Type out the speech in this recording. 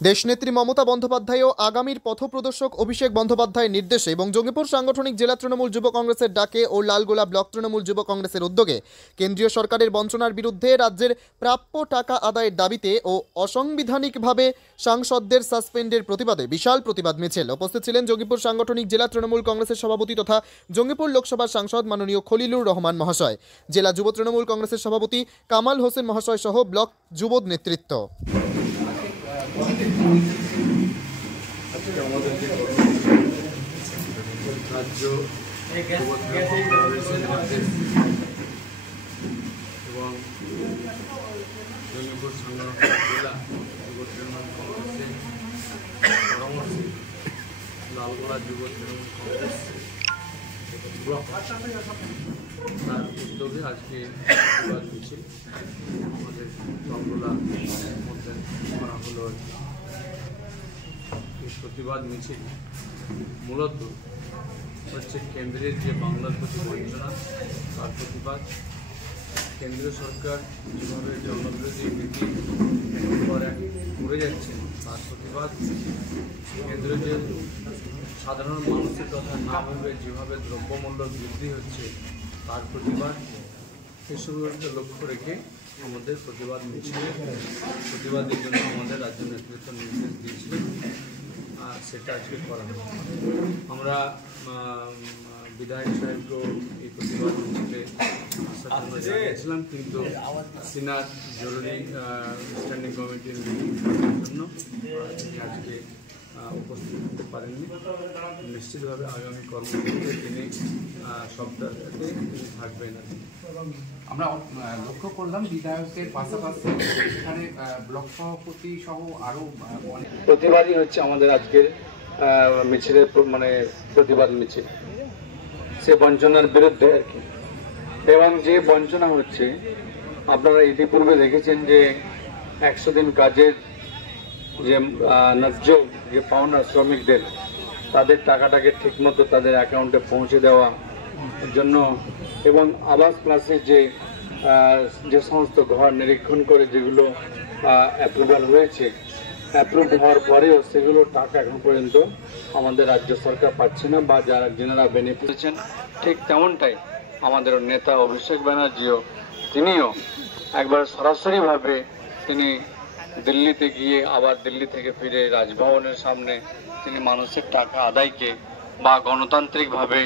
দেশনেত্রী মমতা বন্দ্যোপাধ্যায় ও আগামীর পথপ্রদর্শক অভিষেক বন্দ্যোপাধ্যায়ের নির্দেশে এবং জঙ্গিপুর সাংগঠনিক জেলা তৃণমূল যুব কংগ্রেসের ডাকে ও লালগোলা ব্লক তৃণমূল যুব কংগ্রেসের উদ্যোগে কেন্দ্রীয় সরকারের বঞ্চনার বিরুদ্ধে রাজ্যের প্রাপ্য টাকা আদায়ের দাবিতে ও অসাংবিধানিকভাবে সাংসদদের সাসপেন্ডের প্রতিবাদে বিশাল প্রতিবাদ মিছিল। উপস্থিত ছিলেন জঙ্গিপুর সাংগঠনিক জেলা তৃণমূল কংগ্রেসের সভাপতি তথা জঙ্গিপুর লোকসভার সাংসদ মাননীয় খলিলুর রহমান মহাশয়, জেলা যুব তৃণমূল কংগ্রেসের সভাপতি কামাল হোসেন মহাশয় সহ ব্লক যুব নেতৃত্ব। আজকে আমাদের যে রাজ্য এবং জঙ্গিপুর সাংগঠনিক জেলা যুব তৃণমূল কংগ্রেসের পরামর্শে লালগোলা যুব তৃণমূল কংগ্রেস ব্লক তার উদ্যোগে আজকে প্রতিবাদ মিছিল আমাদের লালগোলার মধ্যে করা হলো। এই প্রতিবাদ মিছিল মূলত হচ্ছে কেন্দ্রের যে বাংলার প্রতি বঞ্চনা তার প্রতিবাদ, কেন্দ্রীয় সরকার যেভাবে জনবিরোধী নীতি করে যাচ্ছেন তার প্রতিবাদ, কেন্দ্রীয় যে সাধারণ মানুষের কথা না ভেবে যেভাবে দ্রব্যমূল্য বৃদ্ধি হচ্ছে তার প্রতিবাদ, এসবকে লক্ষ্য রেখে আমাদের প্রতিবাদ মিছিল। প্রতিবাদের জন্য আমাদের রাজ্য নেতৃত্ব নির্দেশ দিয়েছিলেন, সেটা আজকে করা হলো। আমরা বিধায়ক সাহেবকেও এই প্রতিবাদ মিছিলে আসার জন্য জানিয়েছিলাম, কিন্তু সিনার জরুরি স্ট্যান্ডিং কমিটির মিটিং জন্য আজকে উপস্থিত হতে পারেননি। নিশ্চিতভাবে আগামী কর্মসূচিতে তিনি সপ্তাহে তিনি থাকবেন। আমরা লক্ষ্য করলাম বিধায়কের পাশাপাশি এখানে ব্লক সভাপতি সহ আরও অনেক প্রতিবাদই হচ্ছে আমাদের আজকের মিছিলের প্রতিবাদ মিছিল, সে বঞ্চনার বিরুদ্ধে আর কি। এবং যে বঞ্চনা হচ্ছে আপনারা ইতিপূর্বে দেখেছেন যে 100 দিন কাজের যে ন্যায্য যে পাওনা শ্রমিকদের তাদের টাকাটাকে ঠিকমতো তাদের অ্যাকাউন্টে পৌঁছে দেওয়া জন্য এবং আবাস প্লাসের যে সমস্ত ঘর নিরীক্ষণ করে যেগুলো অ্যাপ্রুভাল হয়েছে, অ্যাপ্রুভ হওয়ার পরেও সেগুলো টাকা এখন পর্যন্ত আমাদের রাজ্য সরকার পাচ্ছে না, বা যেনারা বেনিফিট পেয়েছেন ঠিক তেমনটাই আমাদের নেতা অভিষেক ব্যানার্জিও তিনিও একবার সরাসরিভাবে তিনি দিল্লিতে গিয়ে আবার দিল্লি থেকে ফিরে রাজভবনের সামনে তিনি মানুষের টাকা আদায়কে বা গণতান্ত্রিকভাবে